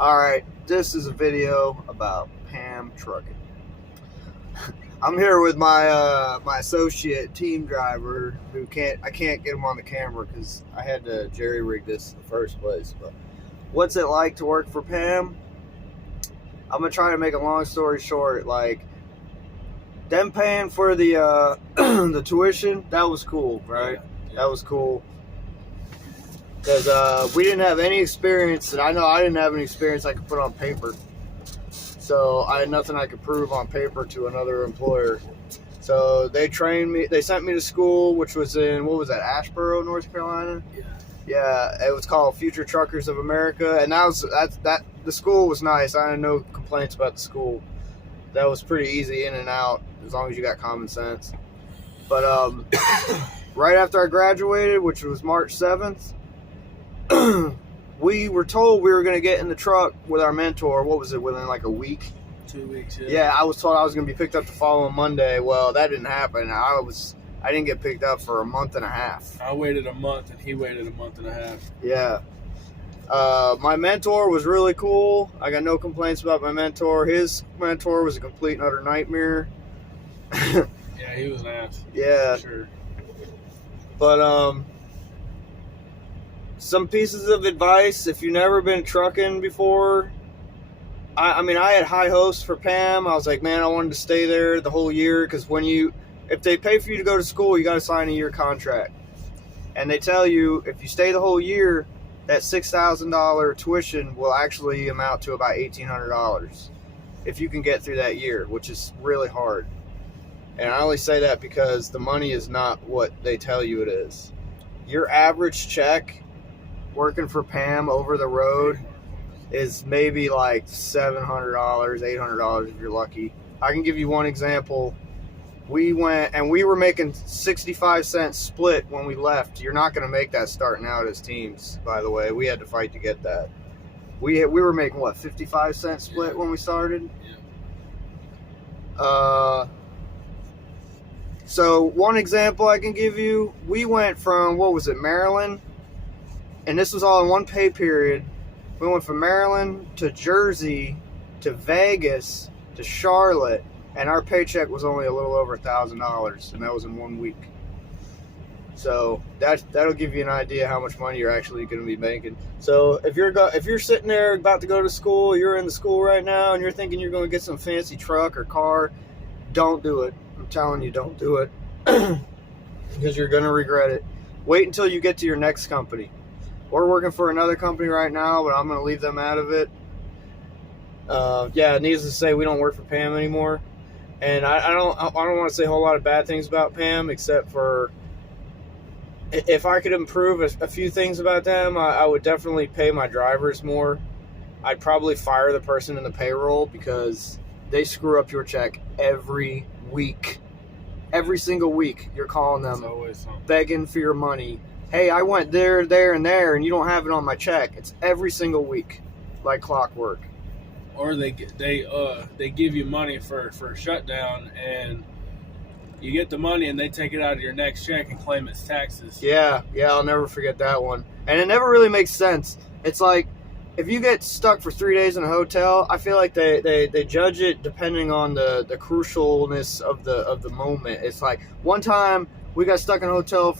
Alright, this is a video about Pam trucking. I'm here with my associate team driver who I can't get him on the camera because I had to jerry rig this in the first place. But what's it like to work for Pam? I'm gonna try to make a long story short. Like, them paying for the the tuition, that was cool, right? Yeah. That was cool. Because we didn't have any experience, and I know I didn't have any experience I could put on paper. So I had nothing I could prove on paper to another employer. So they trained me. They sent me to school, which was in, what was that, Asheboro, North Carolina? Yeah, it was called Future Truckers of America, and that the school was nice. I had no complaints about the school. That was pretty easy in and out, as long as you got common sense. But right after I graduated, which was March 7th, we were told we were going to get in the truck with our mentor. What was it, within like a week? 2 weeks, yeah. Yeah, I was told I was going to be picked up the following Monday. Well, that didn't happen. I didn't get picked up for a month and a half. I waited a month, and he waited a month and a half. Yeah. My mentor was really cool. I got no complaints about my mentor. His mentor was a complete and utter nightmare. Yeah, he was an ass. Yeah. For sure. But, some pieces of advice, if you've never been trucking before, I mean, I had high hopes for Pam. I was like, man, I wanted to stay there the whole year, because if they pay for you to go to school, you got to sign a year contract. And they tell you, if you stay the whole year, that $6,000 tuition will actually amount to about $1,800 if you can get through that year, which is really hard. And I only say that because the money is not what they tell you it is. Your average check working for Pam over the road is maybe like $700, $800 if you're lucky. I can give you one example. We went and we were making 65 cents split when we left. You're not going to make that starting out as teams, by the way. We had to fight to get that. We were making, what, 55 cents split when we started? Yeah. So one example I can give you, we went from, what was it, Maryland? And this was all in one pay period. We went from Maryland to Jersey to Vegas to Charlotte, and our paycheck was only a little over $1,000, and that was in 1 week. So that'll give you an idea how much money you're actually going to be making. So if you're sitting there about to go to school, you're in the school right now, and you're thinking you're going to get some fancy truck or car, don't do it. I'm telling you, don't do it, because you're going to regret it. Wait until you get to your next company. We're working for another company right now, but I'm going to leave them out of it. Yeah, needless to say, we don't work for Pam anymore. And I don't want to say a whole lot of bad things about Pam, except for if I could improve a few things about them, I would definitely pay my drivers more. I'd probably fire the person in the payroll, because they screw up your check every week. Every single week, you're calling them, begging for your money. Hey, I went there, and there, and you don't have it on my check. It's every single week, like clockwork. Or they give you money for a shutdown, and you get the money, and they take it out of your next check and claim it's taxes. Yeah, I'll never forget that one. And it never really makes sense. It's like, if you get stuck for 3 days in a hotel, I feel like they judge it depending on the crucialness of the moment. It's like, one time we got stuck in a hotel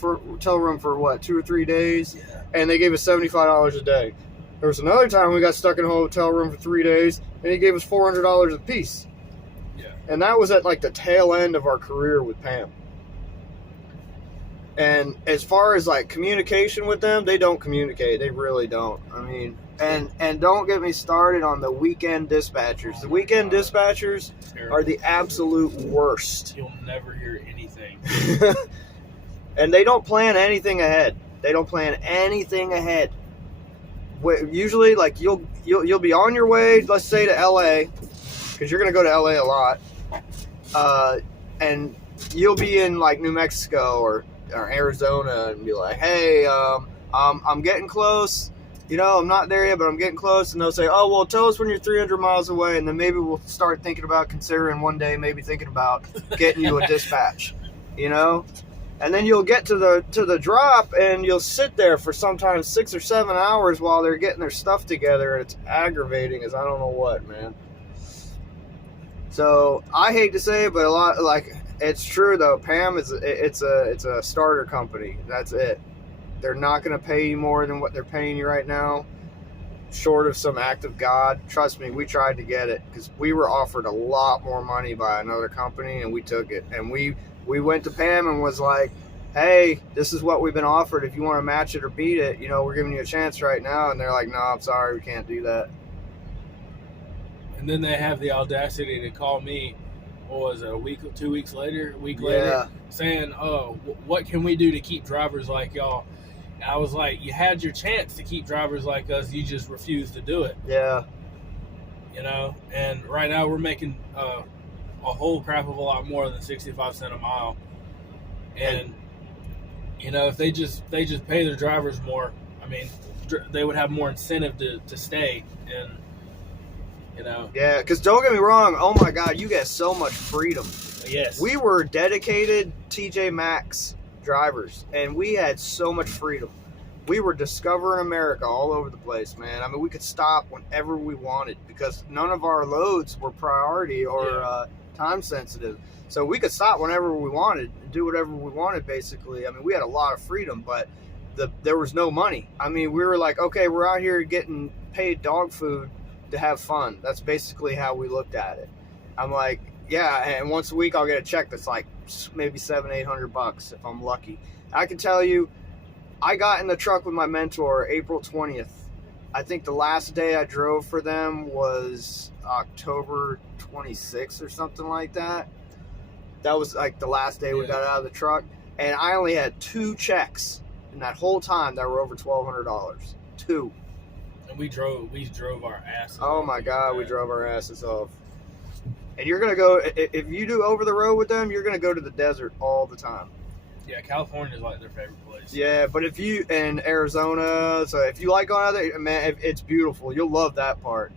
room for what, 2 or 3 days, yeah, and they gave us $75 a day. There was another time we got stuck in a hotel room for 3 days, and he gave us $400 a piece. Yeah. And that was at like the tail end of our career with Pam. And as far as like communication with them, they don't communicate. They really don't. I mean, and don't get me started on the weekend dispatchers. The weekend dispatchers are the absolute worst. You'll never hear anything. And they don't plan anything ahead. Usually, like, you'll be on your way, let's say, to LA, because you're gonna go to LA a lot, and you'll be in like New Mexico or Arizona, and be like, hey, I'm getting close. I'm not there yet, but I'm getting close. And they'll say, oh, well, tell us when you're 300 miles away, and then maybe we'll start thinking about considering one day maybe thinking about getting you a dispatch. And then you'll get to the drop, and you'll sit there for sometimes 6 or 7 hours while they're getting their stuff together. And it's aggravating as I don't know what, man. So I hate to say it, but a lot, like, it's true though. Pam is it's a starter company. That's it. They're not going to pay you more than what they're paying you right now, short of some act of God. Trust me, we tried to get it because we were offered a lot more money by another company, and we took it. And we went to Pam and was like, hey, this is what we've been offered. If you want to match it or beat it, you know, we're giving you a chance right now. And they're like, no, I'm sorry, we can't do that. And then they have the audacity to call me, what was it, a week or 2 weeks later, saying, oh, what can we do to keep drivers like y'all? And I was like, you had your chance to keep drivers like us, you just refused to do it. Yeah. You know, and right now we're making a whole crap of a lot more than 65 cents a mile. And, you know, if they just pay their drivers more, I mean, they would have more incentive to stay. And, you know. Yeah, because don't get me wrong. Oh, my God, you get so much freedom. Yes. We were dedicated TJ Maxx drivers, and we had so much freedom. We were discovering America all over the place, man. I mean, we could stop whenever we wanted because none of our loads were priority or time sensitive. So we could stop whenever we wanted and do whatever we wanted, basically. I mean, we had a lot of freedom, but there was no money. I mean, we were like, okay, we're out here getting paid dog food to have fun. That's basically how we looked at it. I'm like, yeah, and once a week I'll get a check that's like maybe $700-800 if I'm lucky. I can tell you, I got in the truck with my mentor April 20th. I think the last day I drove for them was October 26th or something like that. That was like the last day we got out of the truck. And I only had 2 checks in that whole time that were over $1,200. 2. And we drove our asses off. Oh my God, we drove our asses off. And you're going to go, if you do over the road with them, you're going to go to the desert all the time. Yeah, California is like their favorite place. Yeah, but if you, in Arizona, so if you like going out there, man, it's beautiful. You'll love that part.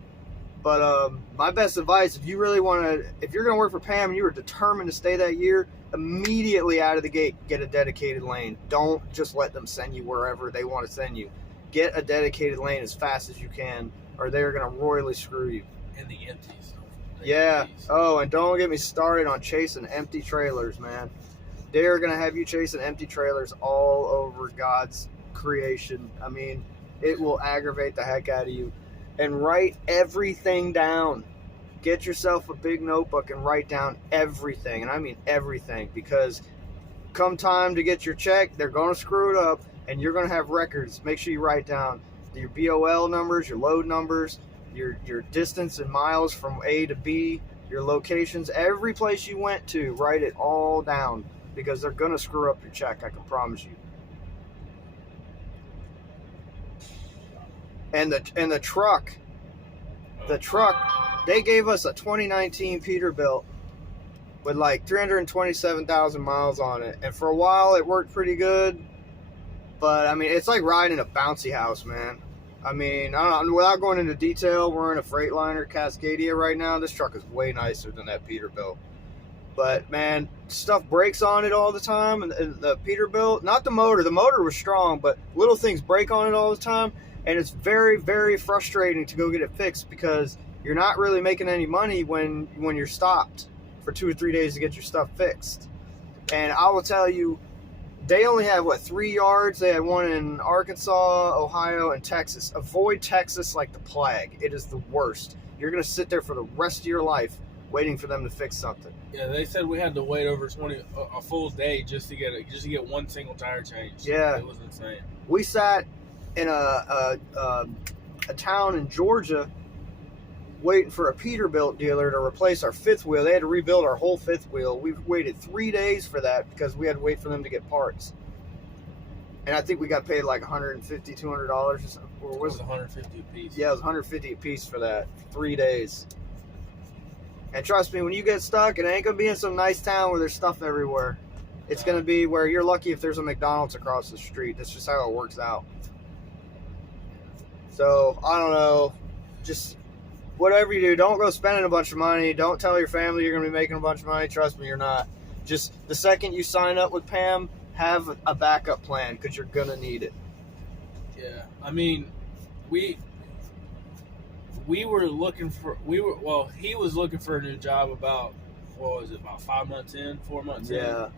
But my best advice, if you really want to, if you're going to work for Pam and you are determined to stay that year, immediately out of the gate, get a dedicated lane. Don't just let them send you wherever they want to send you. Get a dedicated lane as fast as you can, or they're going to royally screw you. And the empties. Yeah. Oh, and don't get me started on chasing empty trailers, man. They're going to have you chasing empty trailers all over God's creation. I mean, it will aggravate the heck out of you. And write everything down. Get yourself a big notebook and write down everything. And I mean everything. Because come time to get your check, they're going to screw it up. And you're going to have records. Make sure you write down your BOL numbers, your load numbers, your distance in miles from A to B, your locations, every place you went to, write it all down because they're going to screw up your check, I can promise you. And the truck, they gave us a 2019 Peterbilt with like 327,000 miles on it. And for a while it worked pretty good. But I mean, it's like riding a bouncy house, man. I mean, I don't know, without going into detail, we're in a Freightliner Cascadia right now. This truck is way nicer than that Peterbilt. But, man, stuff breaks on it all the time. And the Peterbilt, not the motor. The motor was strong, but little things break on it all the time. And it's very, very frustrating to go get it fixed because you're not really making any money when you're stopped for 2 or 3 days to get your stuff fixed. And I will tell you, they only have, 3 yards? They had one in Arkansas, Ohio, and Texas. Avoid Texas like the plague. It is the worst. You're going to sit there for the rest of your life waiting for them to fix something. Yeah, they said we had to wait over a full day just to get one single tire changed. Yeah. It was insane. We sat in a town in Georgia waiting for a Peterbilt dealer to replace our fifth wheel. They had to rebuild our whole fifth wheel. We waited 3 days for that because we had to wait for them to get parts. And I think we got paid like $150, $200 or something. Or was it was $150 a piece? Yeah, it was $150 a piece for that. 3 days. And trust me, when you get stuck, it ain't going to be in some nice town where there's stuff everywhere. It's going to be where you're lucky if there's a McDonald's across the street. That's just how it works out. So, I don't know. Just whatever you do, don't go spending a bunch of money. Don't tell your family you're going to be making a bunch of money. Trust me, you're not. Just the second you sign up with Pam, have a backup plan because you're gonna need it. Yeah, I mean, we were looking for he was looking for a new job about what was it, about 5 months in, 4 months Yeah.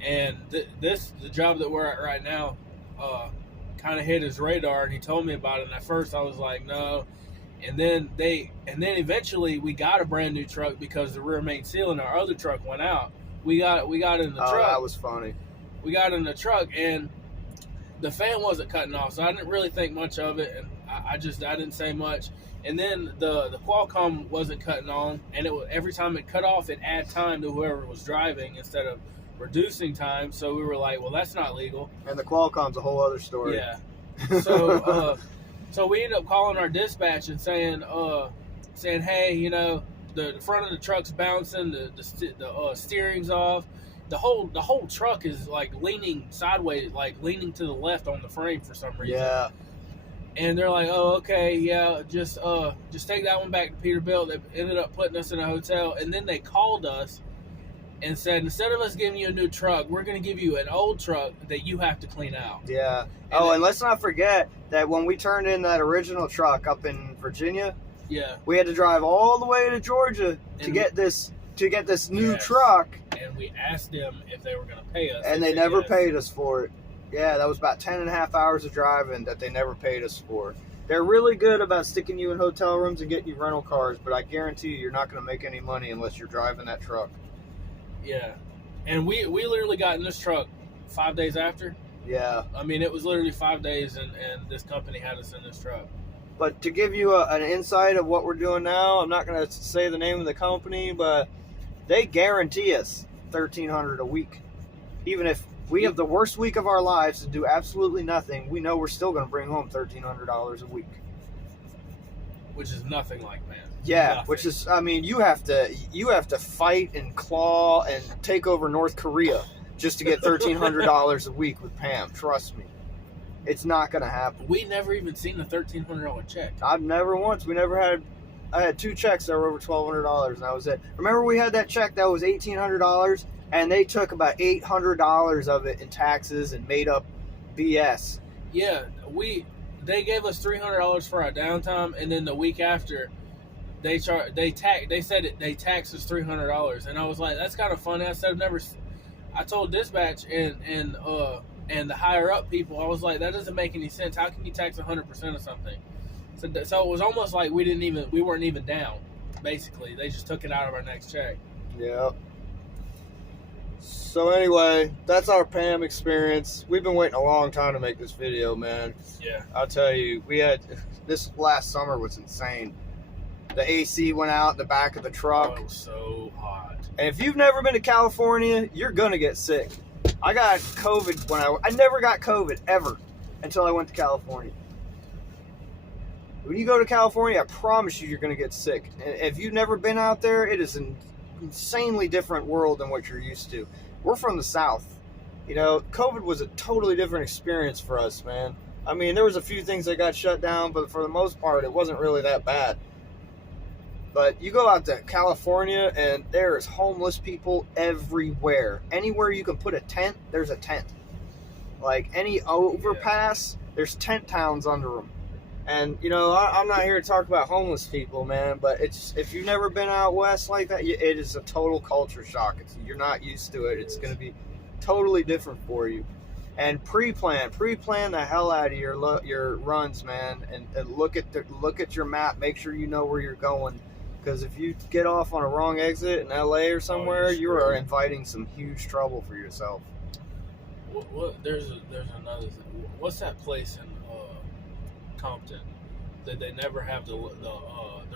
in, and the job that we're at right now kind of hit his radar, and he told me about it. And at first I was like, no. And then eventually we got a brand new truck because the rear main seal in our other truck went out. We got in the truck. That was funny. We got in the truck and the fan wasn't cutting off, so I didn't really think much of it, and I didn't say much. And then the Qualcomm wasn't cutting on, and every time it cut off, it add time to whoever was driving instead of reducing time. So we were like, well, that's not legal. And the Qualcomm's a whole other story. Yeah. So so we ended up calling our dispatch and saying, hey, you know, the front of the truck's bouncing, the steering's off. The whole truck is like leaning sideways, like leaning to the left on the frame for some reason. Yeah. And they're like, oh, okay, yeah, just take that one back to Peterbilt. They ended up putting us in a hotel, and then they called us and said, instead of us giving you a new truck, we're going to give you an old truck that you have to clean out. Yeah. And let's not forget that when we turned in that original truck up in Virginia, yeah, we had to drive all the way to Georgia to get this new truck. And we asked them if they were going to pay us. And they never paid us for it. Yeah, that was about 10.5 hours of driving that they never paid us for. They're really good about sticking you in hotel rooms and getting you rental cars, but I guarantee you're not going to make any money unless you're driving that truck. Yeah. And we literally got in this truck 5 days after. Yeah. I mean, it was literally 5 days, and this company had us in this truck. But to give you an insight of what we're doing now, I'm not going to say the name of the company, but they guarantee us $1,300 a week. Even if we have the worst week of our lives and do absolutely nothing, we know we're still going to bring home $1,300 a week. Which is nothing like that. Yeah, nothing. Which is, I mean, you have to fight and claw and take over North Korea just to get $1,300 a week with Pam. Trust me, it's not going to happen. We never even seen the $1,300 check. I've never once. I had 2 checks that were over $1,200, and that was it. Remember, we had that check that was $1,800, and they took about $800 of it in taxes and made up BS. Yeah, they gave us $300 for our downtime, and then the week after, they taxed us $300, and I was like, that's kind of funny. I told dispatch and the higher up people, I was like, that doesn't make any sense. How can you tax 100% of something? So it was almost like we weren't even down. Basically, they just took it out of our next check. Yeah. So anyway, that's our Pam experience. We've been waiting a long time to make this video, man. Yeah. I'll tell you, this last summer was insane. The AC went out in the back of the truck. Oh, it was so hot. And if you've never been to California, you're gonna get sick. I got COVID I never got COVID ever until I went to California. When you go to California, I promise you're going to get sick. And if you've never been out there, it is an insanely different world than what you're used to. We're from the South. You know, COVID was a totally different experience for us, man. I mean, there was a few things that got shut down, but for the most part, it wasn't really that bad. But you go out to California, and there's homeless people everywhere. Anywhere you can put a tent, there's a tent. Like any overpass, there's tent towns under them. And, you know, I'm not here to talk about homeless people, man, but if you've never been out west like that, it is a total culture shock. You're not used to it. It's going to be totally different for you. And pre-plan the hell out of your runs, man, and look at your map. Make sure you know where you're going, because if you get off on a wrong exit in LA or somewhere, you are inviting some huge trouble for yourself. There's another thing. What's that place in Compton that they never have the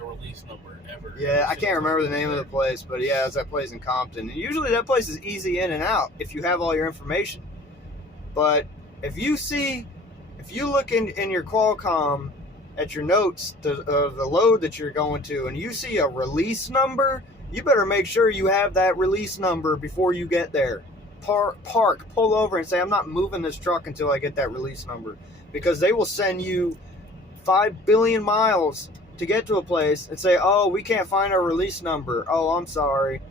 release number ever? Yeah, I can't remember the name of the place, but yeah, it's that place in Compton. And usually that place is easy in and out if you have all your information. But if you look in your Qualcomm at your notes of the load that you're going to, and you see a release number, you better make sure you have that release number before you get there. Park, pull over and say, I'm not moving this truck until I get that release number. Because they will send you 5 billion miles to get to a place and say, oh, we can't find our release number. Oh, I'm sorry.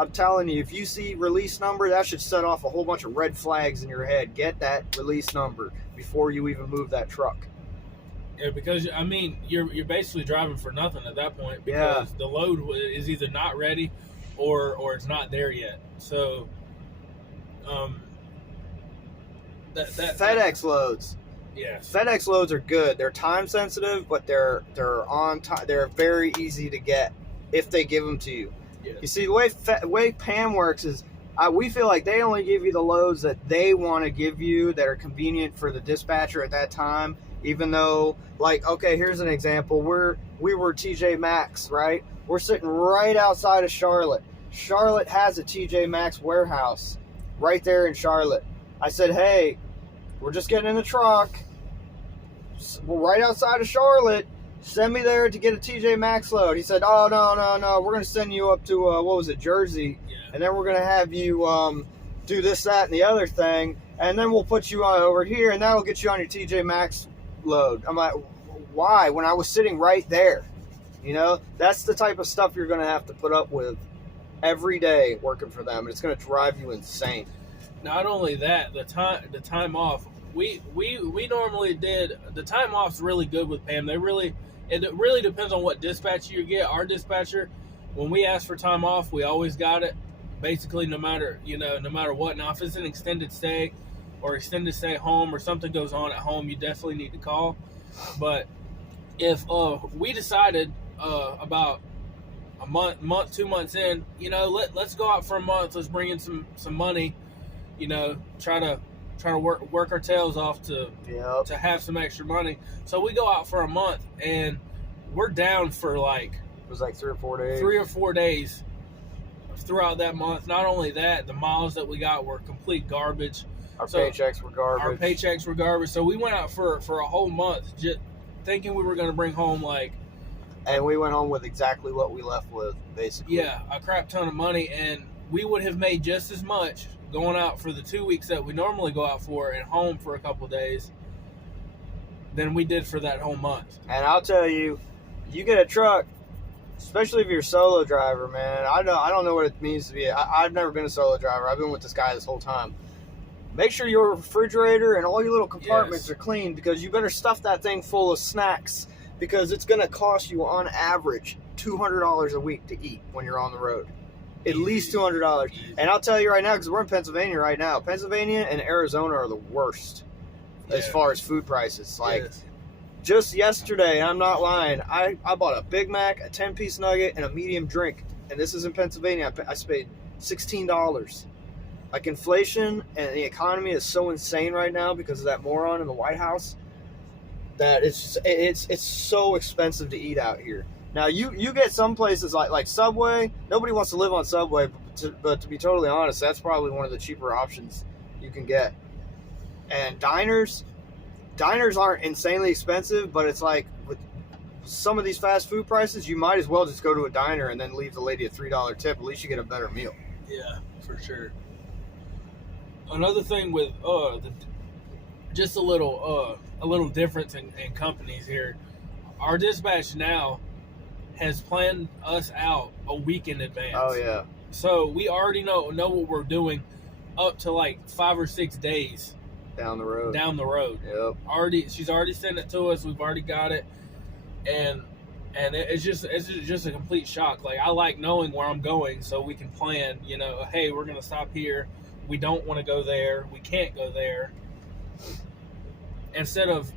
I'm telling you, if you see release number, that should set off a whole bunch of red flags in your head. Get that release number before you even move that truck. Yeah, because I mean, you're basically driving for nothing at that point because the load is either not ready, or it's not there yet. So, FedEx loads. Yes. FedEx loads are good. They're time sensitive, but they're on time. They're very easy to get if they give them to you. Yes. You see, the way PAM works is we feel like they only give you the loads that they want to give you that are convenient for the dispatcher at that time. Even though, like, okay, here's an example. We were TJ Maxx, right? We're sitting right outside of Charlotte. Charlotte has a TJ Maxx warehouse right there in Charlotte. I said, hey, we're just getting in the truck. We're right outside of Charlotte. Send me there to get a TJ Maxx load. He said, oh, no. We're going to send you up to, Jersey. Yeah. And then we're going to have you do this, that, and the other thing. And then we'll put you on over here, and that'll get you on your TJ Maxx load. I'm like, why? When I was sitting right there. You know, that's the type of stuff you're going to have to put up with every day working for them. And it's going to drive you insane. Not only that, the time off. We normally did the time off's really good with Pam. It really depends on what dispatcher you get. Our dispatcher, when we ask for time off, we always got it. Basically, no matter what. Now, if it's an extended stay or extended stay home or something goes on at home, you definitely need to call. But if we decided about a month, 2 months in, let's go out for a month. Let's bring in some money. Try to work our tails off to have some extra money. So we go out for a month and we're down for it was like 3 or 4 days. 3 or 4 days throughout that month. Not only that, the miles that we got were complete garbage. Our paychecks were garbage. So we went out for a whole month just thinking we were going to bring home and we went home with exactly what we left with, basically. Yeah, a crap ton of money, and we would have made just as much going out for the 2 weeks that we normally go out for and home for a couple of days than we did for that whole month. And I'll tell you, you get a truck, especially if you're a solo driver, man. I don't know what it means to be. I've never been a solo driver. I've been with this guy this whole time. Make sure your refrigerator and all your little compartments are clean, because you better stuff that thing full of snacks, because it's going to cost you on average $200 a week to eat when you're on the road. At least $200. And I'll tell you right now, because we're in Pennsylvania right now, Pennsylvania and Arizona are the worst as far as food prices. Just yesterday, I'm not lying, I bought a Big Mac, a 10-piece nugget, and a medium drink. And this is in Pennsylvania. I paid $16. Like, inflation and the economy is so insane right now because of that moron in the White House that it's so expensive to eat out here. Now, you get some places like Subway. Nobody wants to live on Subway, but to be totally honest, that's probably one of the cheaper options you can get. And diners aren't insanely expensive, but it's like with some of these fast food prices, you might as well just go to a diner and then leave the lady a $3 tip. At least you get a better meal. Yeah, for sure. Another thing with just a little difference in companies here. Our dispatch now has planned us out a week in advance. Oh yeah. So we already know what we're doing up to like 5 or 6 days down the road. Yep. She's already sent it to us. We've already got it, and it's just a complete shock. Like, I like knowing where I'm going so we can plan. Hey, we're gonna stop here. We don't want to go there. We can't go there. Instead of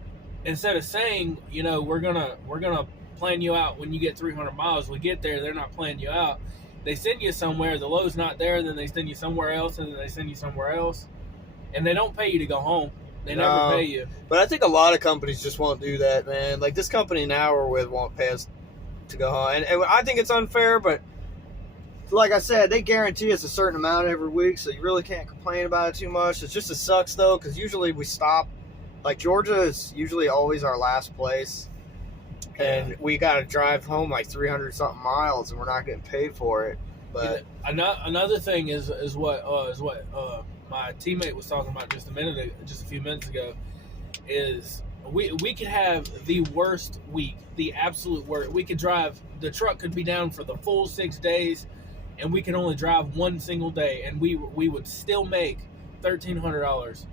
saying, we're gonna plan you out when you get 300 miles. We get there, they're not planning you out. They send you somewhere, the load's not there, then they send you somewhere else, and then they send you somewhere else. And they don't pay you to go home. They never pay you. But I think a lot of companies just won't do that, man. Like, this company now we're with won't pay us to go home. And I think it's unfair, but like I said, they guarantee us a certain amount every week, so you really can't complain about it too much. It sucks, though, because usually we stop. Like, Georgia is usually always our last place. And we got to drive home like 300-something miles, and we're not getting paid for it. But another thing is what my teammate was talking about just a few minutes ago, is we could have the worst week, the absolute worst. We could drive, the truck could be down for the full 6 days, and we can only drive one single day, and we would still make $1,300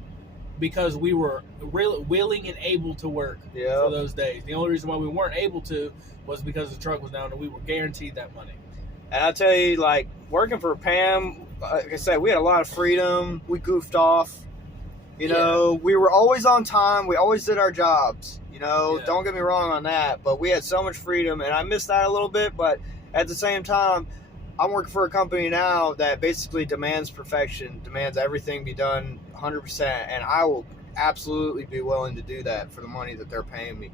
because we were really willing and able to work for those days. The only reason why we weren't able to was because the truck was down, and we were guaranteed that money. And I'll tell you, like, working for Pam, like I said, we had a lot of freedom. We goofed off. You know, we were always on time. We always did our jobs. You know, don't get me wrong on that. But we had so much freedom, and I miss that a little bit. But at the same time, I'm working for a company now that basically demands perfection, demands everything be done 100%. And I will absolutely be willing to do that for the money that they're paying me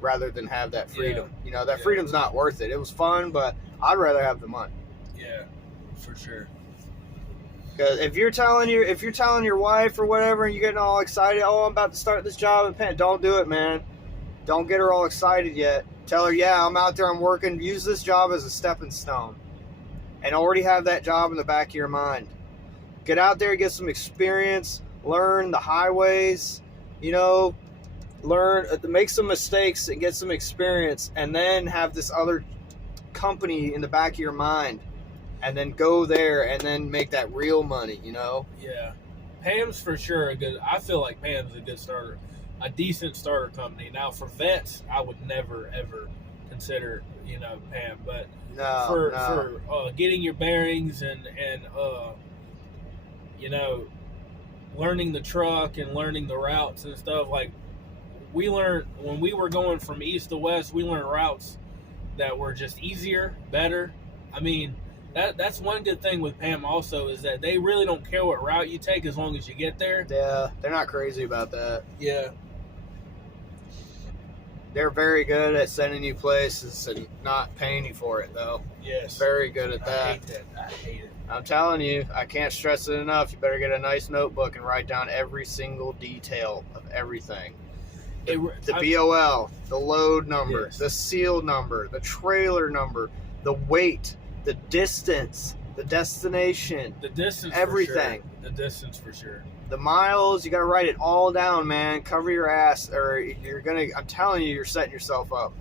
rather than have that freedom. You know, that freedom's not worth it. It was fun, but I'd rather have the money. Yeah, for sure. Because if you're telling your wife or whatever, and you're getting all excited, oh, I'm about to start this job in Penn, don't do it, man. Don't get her all excited yet. Tell her, yeah, I'm out there, I'm working. Use this job as a stepping stone, and already have that job in the back of your mind. Get out there, get some experience, learn the highways, you know, make some mistakes and get some experience, and then have this other company in the back of your mind. And then go there and then make that real money, you know? Yeah. Pam's for sure I feel like Pam's a good starter, a decent starter company. Now, for vets, I would never, ever consider, you know, Pam. But for getting your bearings and you know, learning the truck and learning the routes and stuff, like, we learned, when we were going from east to west, we learned routes that were just easier, better. I mean, that's one good thing with Pam also, is that they really don't care what route you take as long as you get there. Yeah, they're not crazy about that. Yeah. They're very good at sending you places and not paying you for it, though. Yes. Very good at that. I hate that. I hate it. I'm telling you, I can't stress it enough. You better get a nice notebook and write down every single detail of everything. The BOL, the load number, the seal number, the trailer number, the weight, the distance, the destination, the distance, everything. For sure. The distance for sure. The miles, you got to write it all down, man. Cover your ass, or I'm telling you, you're setting yourself up.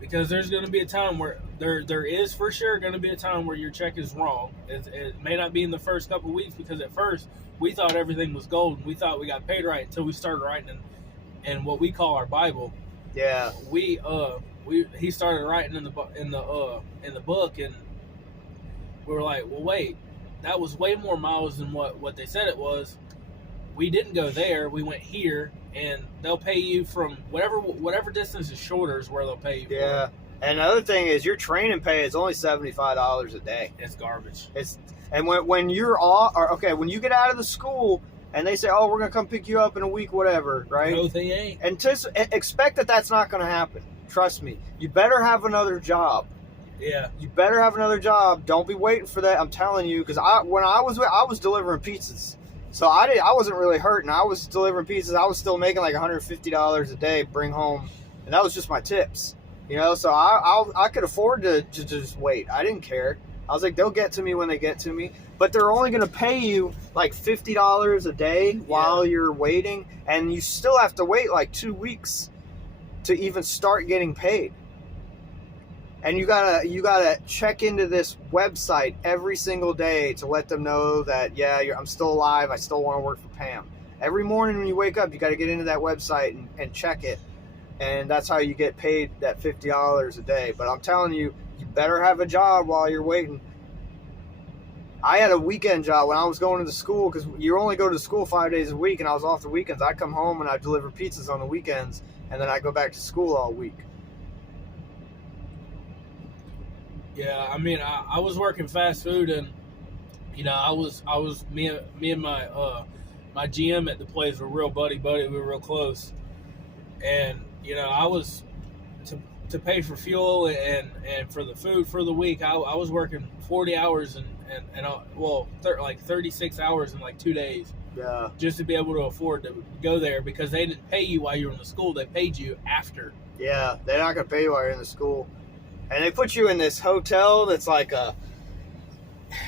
Because there's going to be a time where there is for sure going to be a time where your check is wrong. It may not be in the first couple of weeks, because at first we thought everything was gold and we thought we got paid right until we started writing in what we call our Bible. Yeah. He started writing in the book, and we were like, well, wait, that was way more miles than what they said it was. We didn't go there. We went here, and they'll pay you from whatever distance is shorter is where they'll pay you. Yeah. For. And another thing is, your training pay is only $75 a day. It's garbage. And when you're off, or when you get out of the school and they say, oh, we're gonna come pick you up in a week, whatever, right? No, they ain't. And expect that that's not gonna happen. Trust me. You better have another job. Yeah. You better have another job. Don't be waiting for that. I'm telling you, because I was delivering pizzas, so I wasn't really hurting. I was delivering pizzas. I was still making like $150 a day, bring home, and that was just my tips. You know, so I could afford to just wait. I didn't care. I was like, they'll get to me when they get to me. But they're only going to pay you like $50 a day while you're waiting, and you still have to wait like 2 weeks to even start getting paid. And you gotta check into this website every single day to let them know that I'm still alive. I still want to work for Pam. Every morning when you wake up, you got to get into that website and check it, and that's how you get paid that $50 a day. But I'm telling you, you better have a job while you're waiting. I had a weekend job when I was going to the school, because you only go to school 5 days a week, and I was off the weekends. I come home and I deliver pizzas on the weekends, and then I go back to school all week. Yeah, I mean, I was working fast food, and you know, I was me and my my GM at the place were real buddy. We were real close, and you know, I was to pay for fuel and for the food for the week. I was working 40 hours like 36 hours in like 2 days. Yeah. Just to be able to afford to go there, because they didn't pay you while you were in the school. They paid you after. Yeah, they're not gonna pay you while you're in the school. And they put you in this hotel that's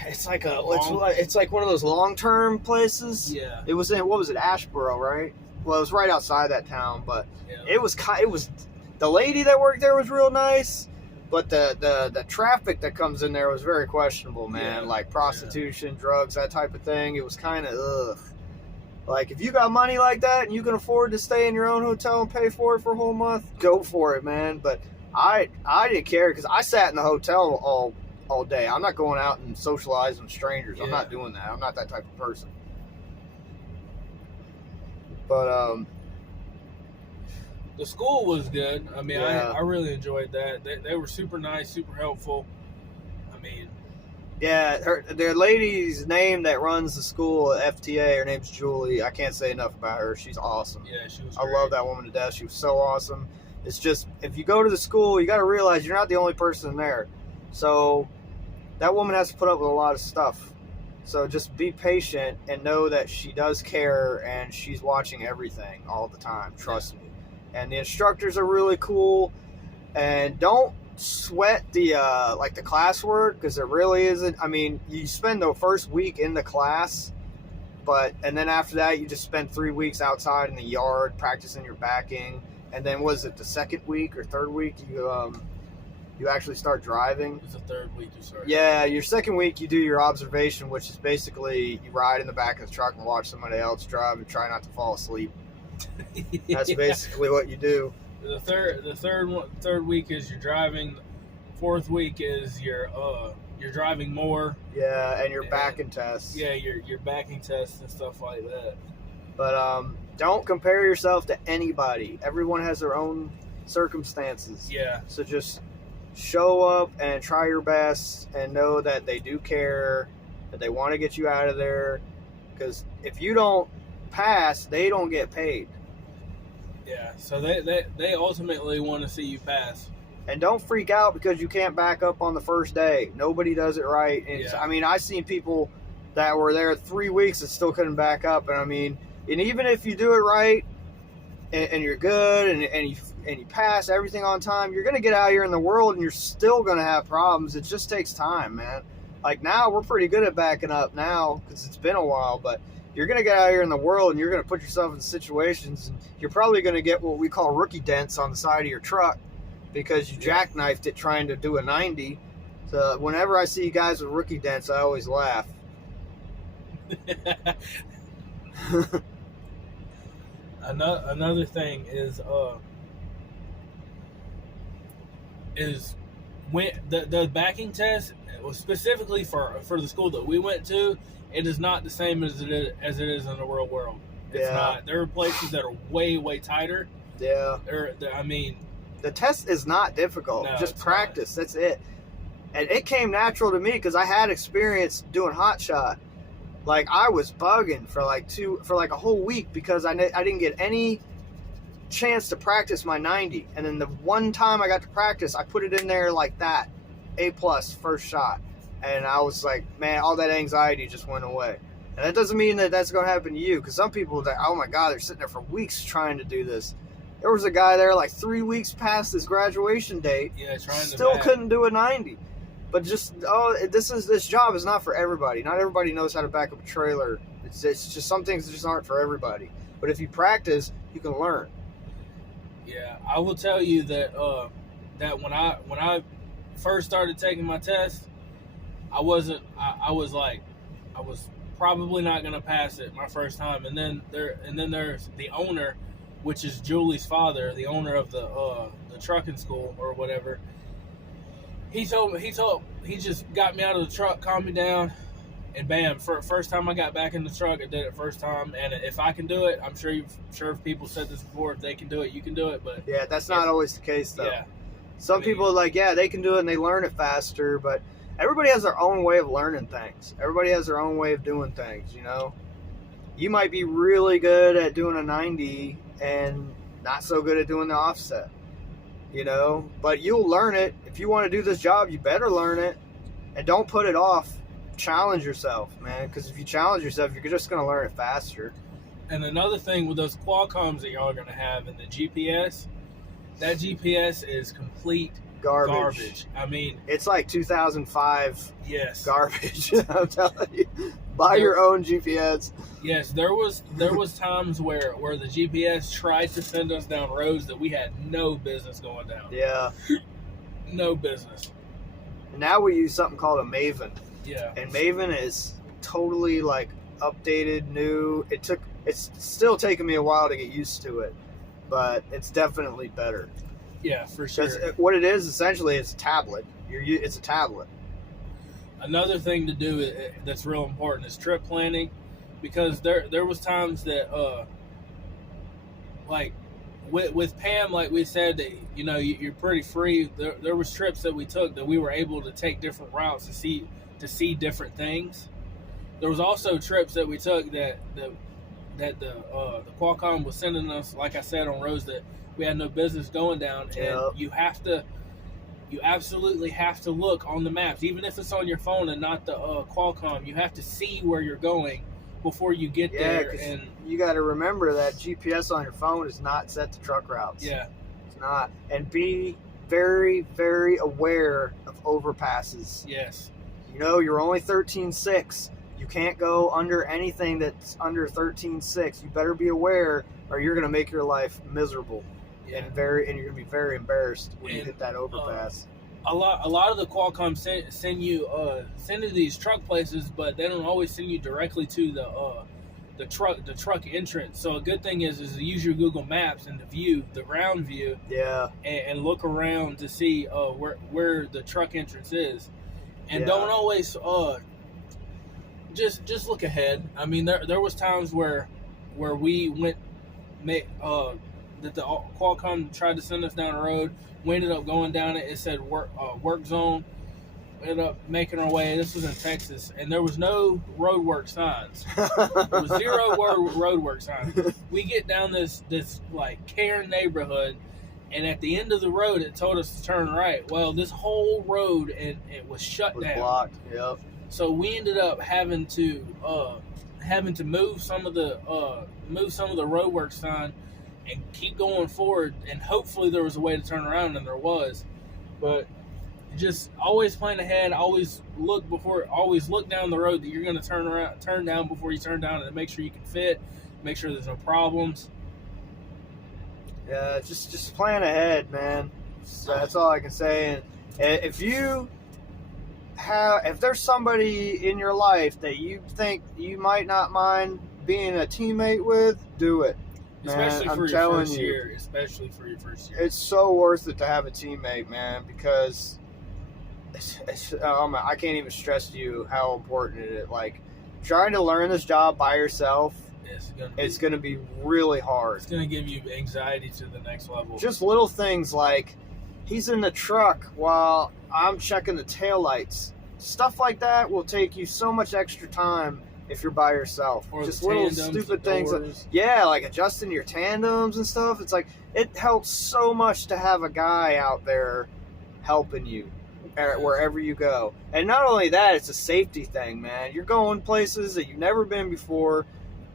it's like one of those long-term places. Yeah. It was in, Asheboro, right? Well, it was right outside that town, but it was the lady that worked there was real nice, But the traffic that comes in there was very questionable, man. Yeah, Like prostitution, drugs, that type of thing. It was kind of ugh. Like, if you got money like that and you can afford to stay in your own hotel and pay for it for a whole month, go for it, man. But I didn't care because I sat in the hotel all day. I'm not going out and socializing with strangers. I'm not doing that. I'm not that type of person. But the school was good. I mean, Yeah. I really enjoyed that. They were super nice, super helpful. I mean, yeah, the lady's name that runs the school at FTA, her name's Julie. I can't say enough about her. She's awesome. yeah, she was I great. love that woman to death. She was so awesome. It's just, if you go to the school, you got to realize you're not the only person there. So that woman has to put up with a lot of stuff. So just be patient and know that she does care and she's watching everything all the time. Trust me. And the instructors are really cool. And don't sweat the the classwork, because it really isn't. I mean, you spend the first week in the class, and then after that you just spend 3 weeks outside in the yard practicing your backing. And then was it the second week or third week you actually start driving? It was the third week you started. Yeah, your second week you do your observation, which is basically you ride in the back of the truck and watch somebody else drive and try not to fall asleep. Yeah. That's basically what you do. The third week is you're driving. Fourth week is you're driving more. Yeah, and your backing tests. Yeah, your backing tests and stuff like that. But don't compare yourself to anybody. Everyone has their own circumstances. Yeah. So just show up and try your best and know that they do care, that they want to get you out of there. Because if you don't pass, they don't get paid. Yeah. So they ultimately want to see you pass. And don't freak out because you can't back up on the first day. Nobody does it right. And Yeah. I mean, I've seen people that were there 3 weeks and still couldn't back up. And I mean, and even if you do it right and you're good and you pass everything on time, you're going to get out here in the world and you're still going to have problems. It just takes time, man. Like now, we're pretty good at backing up now because it's been a while, but you're going to get out here in the world and you're going to put yourself in situations, and you're probably going to get what we call rookie dents on the side of your truck because you jackknifed it trying to do a 90. So whenever I see guys with rookie dents, I always laugh. Another thing is when the backing test was specifically for the school that we went to. It is not the same as it is in the real world. It's not. There are places that are way tighter. Yeah. I mean, the test is not difficult. No, just it's practice. That's it. And it came natural to me because I had experience doing hot shot. Like I was bugging for like a whole week because I didn't get any chance to practice my 90. And then the one time I got to practice, I put it in there like that, A+ first shot. And I was like, man, all that anxiety just went away. And that doesn't mean that that's going to happen to you, because some people, oh my God, they're sitting there for weeks trying to do this. There was a guy there like 3 weeks past his graduation date, still couldn't do a 90. But just, this job is not for everybody. Not everybody knows how to back up a trailer. It's just some things just aren't for everybody. But if you practice, you can learn. Yeah, I will tell you that that when I first started taking my test, I was probably not gonna pass it my first time, and then there's the owner, which is Julie's father, the owner of the trucking school or whatever. He just got me out of the truck, calmed me down, and bam! First time I got back in the truck, I did it first time. And if I can do it, I'm sure if people said this before, if they can do it, you can do it. But yeah, that's not always the case though. Yeah, Some people are like, they can do it and they learn it faster, but everybody has their own way of learning things. Everybody has their own way of doing things, you know? You might be really good at doing a 90 and not so good at doing the offset, you know? But you'll learn it. If you want to do this job, you better learn it. And don't put it off. Challenge yourself, man, because if you challenge yourself, you're just going to learn it faster. And another thing with those Qualcomms that y'all are going to have and the GPS, that GPS is complete garbage. I mean, it's like 2005 garbage. I'm telling you, buy your own GPS. Yes, there was times where the GPS tried to send us down roads that we had no business going down. Yeah, No business. And now we use something called a Maven. Yeah. And Maven is totally like updated, new. It's still taking me a while to get used to it, but it's definitely better. Yeah, for sure. What it is essentially, it's a tablet. It's a tablet. Another thing to do that's real important is trip planning, because there was times that like with Pam, like we said, that you're pretty free. There was trips that we took that we were able to take different routes to see different things. There was also trips that we took that the Qualcomm was sending us, like I said, on roads that we had no business going down, and you absolutely have to look on the maps, even if it's on your phone and not the Qualcomm. You have to see where you're going before you get there, and you got to remember that GPS on your phone is not set to truck routes. Yeah, it's not. And be very, very aware of overpasses. Yes. You're only 13.6. You can't go under anything that's under 13.6. You better be aware, or you're going to make your life miserable. Yeah. And you're going to be very embarrassed when you hit that overpass. A lot of the Qualcomm send you to these truck places, but they don't always send you directly to the truck entrance. So a good thing is to use your Google Maps and the ground view. Yeah. And look around to see where the truck entrance is, and don't always just look ahead. I mean, there was times where we went that the Qualcomm tried to send us down a road. We ended up going down it. It said work zone. We ended up making our way. This was in Texas, and there was no roadwork signs. There was zero roadwork signs. We get down this like Cairn neighborhood, and at the end of the road, it told us to turn right. Well, this whole road and it was shut down. Blocked. Yep. So we ended up having to move some of the roadwork sign and keep going forward, and hopefully there was a way to turn around, and there was. But just always plan ahead, always look down the road that you're going to turn down before you turn down, and make sure you can fit, make sure there's no problems. Yeah, just plan ahead, man. So that's all I can say. And if there's somebody in your life that you think you might not mind being a teammate with, do it. Especially for your first year. Especially for your first year. It's so worth it to have a teammate, man, because I can't even stress to you how important it is. Like, trying to learn this job by yourself, it's going to be really hard. It's going to give you anxiety to the next level. Just little things like, he's in the truck while I'm checking the taillights. Stuff like that will take you so much extra time if you're by yourself. Or just little stupid things like adjusting your tandems and stuff. It's like, it helps so much to have a guy out there helping you wherever you go. And not only that, it's a safety thing, man. You're going places that you've never been before.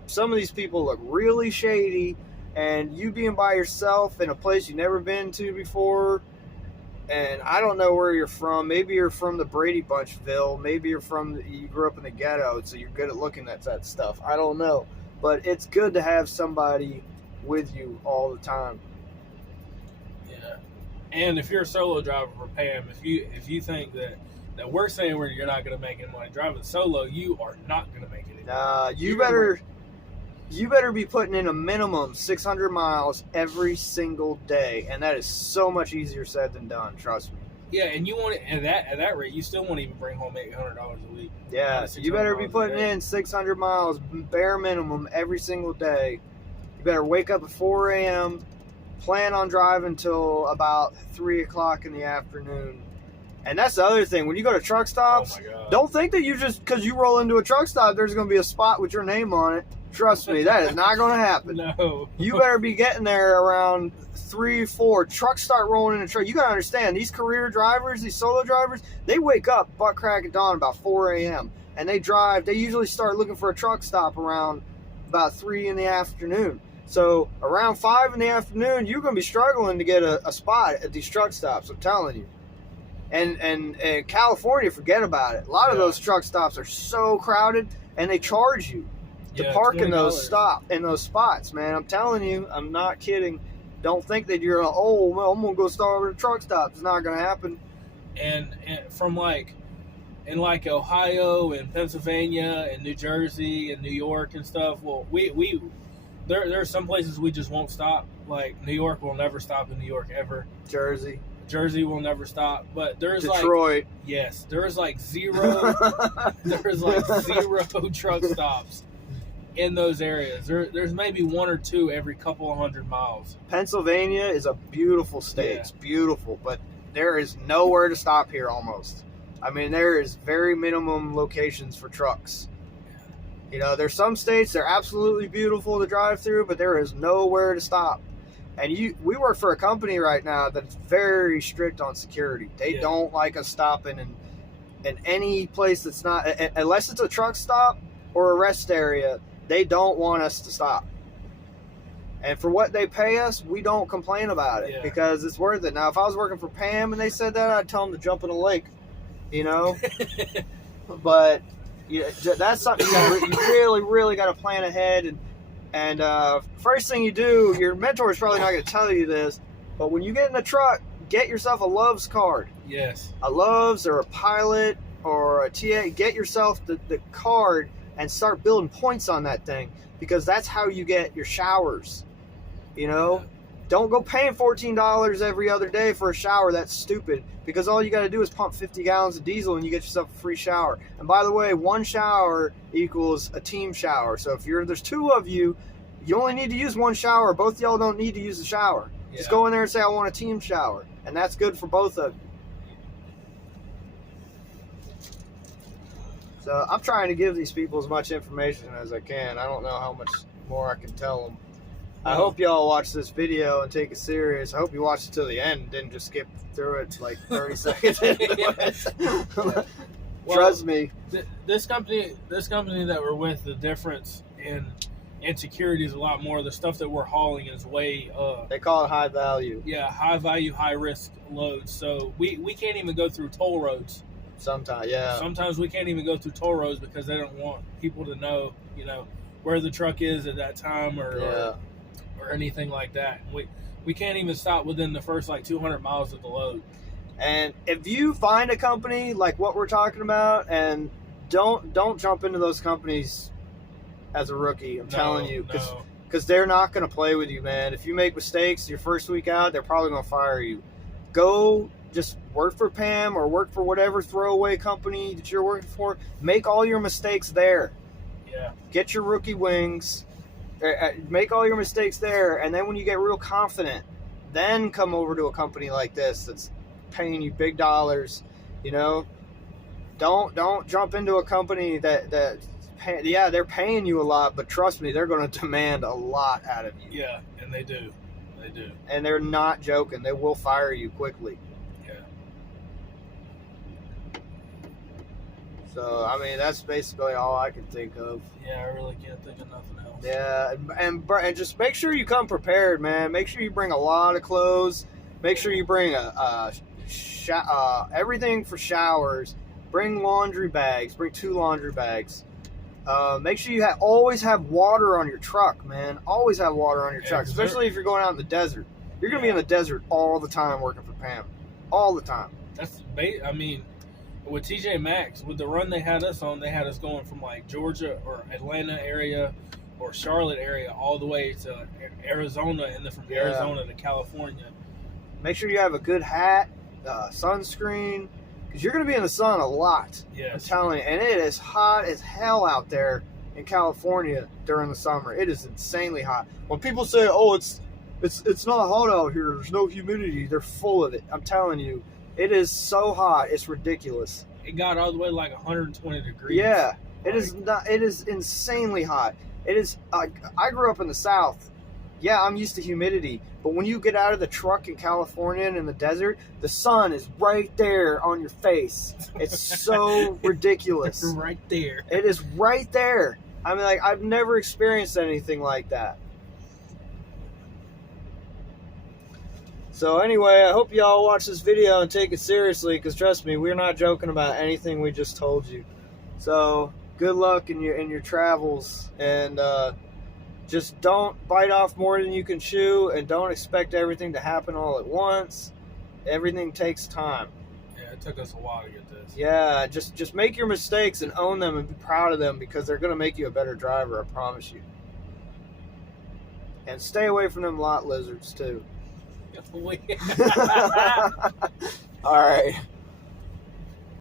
Some of these people look really shady, and you being by yourself in a place you've never been to before. And I don't know where you're from. Maybe you're from the Brady Bunchville. Maybe you grew up in the ghetto, so you're good at looking at that stuff. I don't know. But it's good to have somebody with you all the time. Yeah. And if you're a solo driver for Pam, if you think that we're saying you're not going to make any money driving solo, you are not going to make any money. Nah, you better be putting in a minimum 600 miles every single day, and that is so much easier said than done. Trust me. Yeah, and you want it at that rate, you still won't even bring home $800 a week. Yeah, you better be putting in 600 miles bare minimum every single day. You better wake up at 4 a.m., plan on driving till about 3 o'clock in the afternoon. And that's the other thing. When you go to truck stops, don't think that because you roll into a truck stop, there's going to be a spot with your name on it. Trust me, that is not going to happen. No. You better be getting there around 3, 4. Trucks start rolling in the truck. You got to understand, these career drivers, these solo drivers, they wake up butt crack at dawn about 4 a.m. And they drive. They usually start looking for a truck stop around about 3 in the afternoon. So around 5 in the afternoon, you're going to be struggling to get a spot at these truck stops, I'm telling you. And California, forget about it. A lot of those truck stops are so crowded, and they charge you to park in those spots, man. I'm telling you, I'm not kidding. Don't think that you're I'm gonna go start with a truck stop. It's not gonna happen. and from like in like Ohio and Pennsylvania and New Jersey and New York and stuff. Well, we there are some places we just won't stop. Like New York will never stop in New York ever. Jersey will never stop. But there's Detroit. There's like zero truck stops in those areas. There's maybe one or two every couple of 100 miles. Pennsylvania is a beautiful state. Yeah. It's beautiful, but there is nowhere to stop here almost. I mean, there is very minimum locations for trucks. You know, there's some states they're absolutely beautiful to drive through, but there is nowhere to stop. And we work for a company right now that's very strict on security. They don't like us stopping in any place that's not, unless it's a truck stop or a rest area, they don't want us to stop. And for what they pay us, we don't complain about it because it's worth it. Now, if I was working for Pam and they said that, I'd tell them to jump in a lake, you know? But that's something you really, really got to plan ahead. And first thing you do, your mentor is probably not going to tell you this, but when you get in the truck, get yourself a Loves card. Yes. A Loves or a Pilot or a TA. Get yourself the card and start building points on that thing, because that's how you get your showers. You know? Don't go paying $14 every other day for a shower. That's stupid, because all you got to do is pump 50 gallons of diesel and you get yourself a free shower. And by the way, one shower equals a team shower. So if there's two of you, you only need to use one shower. Both of y'all don't need to use the shower. Just go in there and say, I want a team shower. And that's good for both of you. So I'm trying to give these people as much information as I can. I don't know how much more I can tell them. I hope y'all watch this video and take it serious. I hope you watched it till the end and didn't just skip through it like 30 seconds into it. Trust me. This company that we're with, the difference in security is a lot more. The stuff that we're hauling is way they call it high value. Yeah, high value, high risk loads. So we can't even go through toll roads. Sometimes we can't even go through toll roads because they don't want people to know, where the truck is at that time or anything like that. We can't even stop within the first 200 miles of the load. And if you find a company like what we're talking about, and don't jump into those companies as a rookie, I'm telling you, because they're not going to play with you, man. If you make mistakes your first week out, they're probably going to fire you. Go just work for Pam or work for whatever throwaway company that you're working for. Make all your mistakes there. Yeah. Get your rookie wings. Make all your mistakes there, and then when you get real confident, then come over to a company like this that's paying you big dollars. Don't jump into a company they're paying you a lot, but trust me, they're going to demand a lot out of you. Yeah, and they do. And they're not joking. They will fire you quickly. Yeah. So, I mean, that's basically all I can think of. Yeah, I really can't think of nothing else. Yeah, and just make sure you come prepared, man. Make sure you bring a lot of clothes. Make sure you bring everything for showers. Bring laundry bags. Bring 2 laundry bags. Make sure you always have water on your truck, man. Always have water on your truck, especially if you're going out in the desert. You're going to be in the desert all the time working for Pam. All the time. With TJ Maxx, with the run they had us on, they had us going from Georgia or Atlanta area or Charlotte area all the way to Arizona, and then from Arizona to California. Make sure you have a good hat, sunscreen, because you're going to be in the sun a lot. Yes. I'm telling you. And it is hot as hell out there in California during the summer. It is insanely hot. When people say, oh, it's not hot out here, there's no humidity, they're full of it. I'm telling you. It is so hot, it's ridiculous. It got all the way to 120 degrees. Yeah, it is insanely hot. It is. I grew up in the South. Yeah, I'm used to humidity, but when you get out of the truck in California and in the desert, the sun is right there on your face. It's so ridiculous. Right there. It is right there. I mean, I've never experienced anything like that. So anyway, I hope y'all watch this video and take it seriously, because trust me, we're not joking about anything we just told you. So good luck in your travels, and just don't bite off more than you can chew, and don't expect everything to happen all at once. Everything takes time. Yeah. Yeah, it took us a while to get this. Yeah, just make your mistakes and own them and be proud of them, because they're going to make you a better driver, I promise you. And stay away from them lot lizards too. All right.